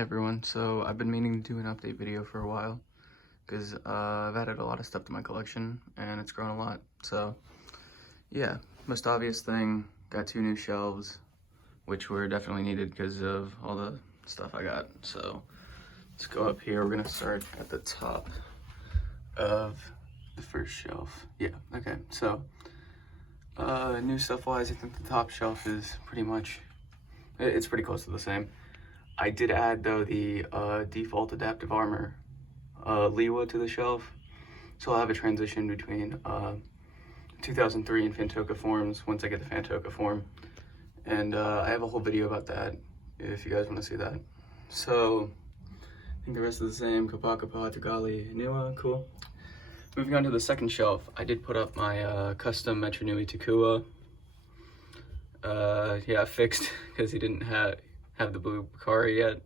Hey everyone, so I've been meaning to do an update video for a while because I've added a lot of stuff to my collection and it's grown a lot. So yeah, most obvious thing, got 2 new shelves, which were definitely needed because of all the stuff I got. So let's go up here. We're gonna start at the top of the first shelf. Yeah, okay, so new stuff wise, I think the top shelf is pretty much, it's pretty close to the same. I did add, though, the default adaptive armor Liwa to the shelf, so I'll have a transition between 2003 and Fantoka forms once I get the Fantoka form, and I have a whole video about that if you guys want to see that. So I think the rest is the same. Kopaka, Tagali, Niwa, cool. Moving on to the second shelf, I did put up my custom Metro Nui Takua. Yeah, fixed because he didn't have the blue Picari yet,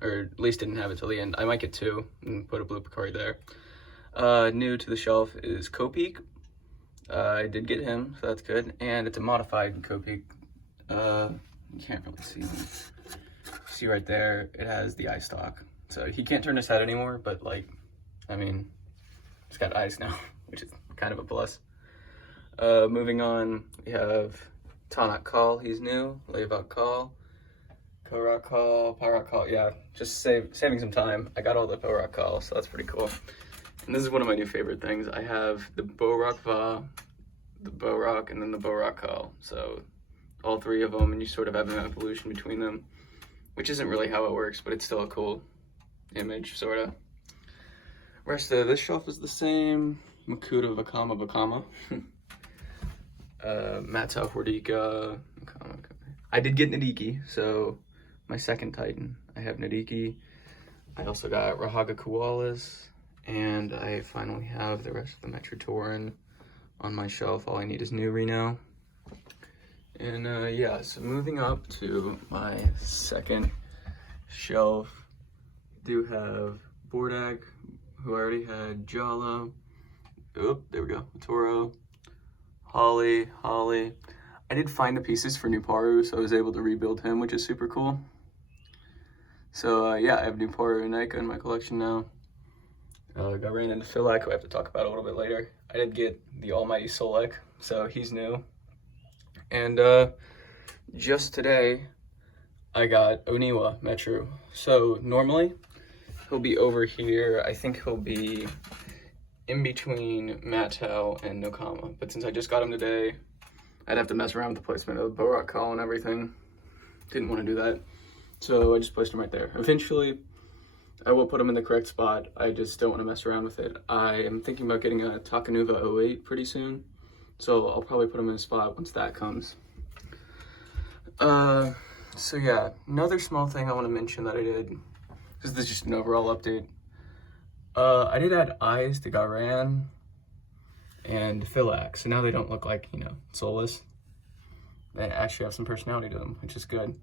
or at least didn't have it till the end. I might get 2 and put a blue Picari there. New to the shelf is Copeak. I did get him, so that's good. And it's a modified Copeak. You can't really see. See right there, it has the Eyestock. So he can't turn his head anymore, but like, I mean, he's got eyes now, which is kind of a plus. Moving on, we have Tanak Call, he's new. Leivak Call. Bohrok Call, Bohrok Call, yeah, just saving some time. I got all the Bohrok Call, so that's pretty cool. And this is one of my new favorite things. I have the Bohrok Va, the Bohrok, and then the Bohrok Call. So all 3 of them, and you sort of have an evolution between them, which isn't really how it works, but it's still a cool image, sort of. Rest of this shelf is the same. Makuta, Vakama. Matau, Hordika, I did get Nidhiki, so my second Titan. I have Nidhiki. I also got Rahaga Koalas, and I finally have the rest of the Metro Tauren on my shelf. All I need is new Reno. And yeah, so moving up to my second shelf, do have Bohrok, who I already had, Jala, there we go, Toro, Holly. I did find the pieces for Nuparu, so I was able to rebuild him, which is super cool. So yeah, I have Nuparu and Nika in my collection now. Got ran into Philak, who I have to talk about a little bit later. I did get the almighty Solek, so he's new. And just today, I got Oniwa Metru. So normally, he'll be over here. I think he'll be in between Matau and Nokama. But since I just got him today, I'd have to mess around with the placement of the Bohrok Call and everything. Didn't want to do that. So I just placed him right there. Eventually, I will put him in the correct spot. I just don't want to mess around with it. I am thinking about getting a Takanuva 08 pretty soon. So I'll probably put him in a spot once that comes. So yeah, another small thing I want to mention that I did, because this is just an overall update. I did add eyes to Garan and Philak, so now they don't look like, soulless. They actually have some personality to them, which is good.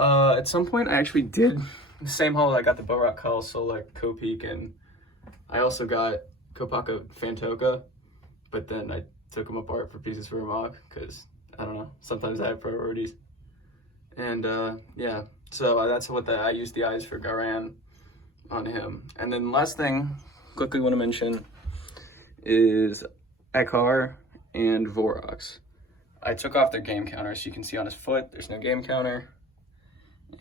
At some point, I actually did the same haul. I got the Bohrok Call, Solek, Copeak, and I also got Kopaka Fantoka, but then I took them apart for pieces for a mock, because, I don't know, sometimes I have priorities. And, yeah, so that's what I used the eyes for Garan on him. And then last thing, quickly want to mention, is Ekar and Vorox. I took off their game counter, so you can see on his foot, there's no game counter.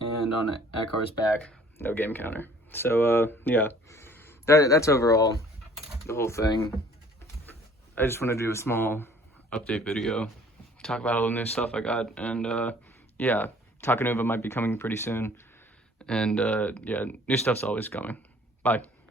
And on Ekar's back, no game counter. So, yeah, that's overall the whole thing. I just want to do a small update video, talk about all the new stuff I got, and, yeah, Takanuva might be coming pretty soon. And, yeah, new stuff's always coming. Bye.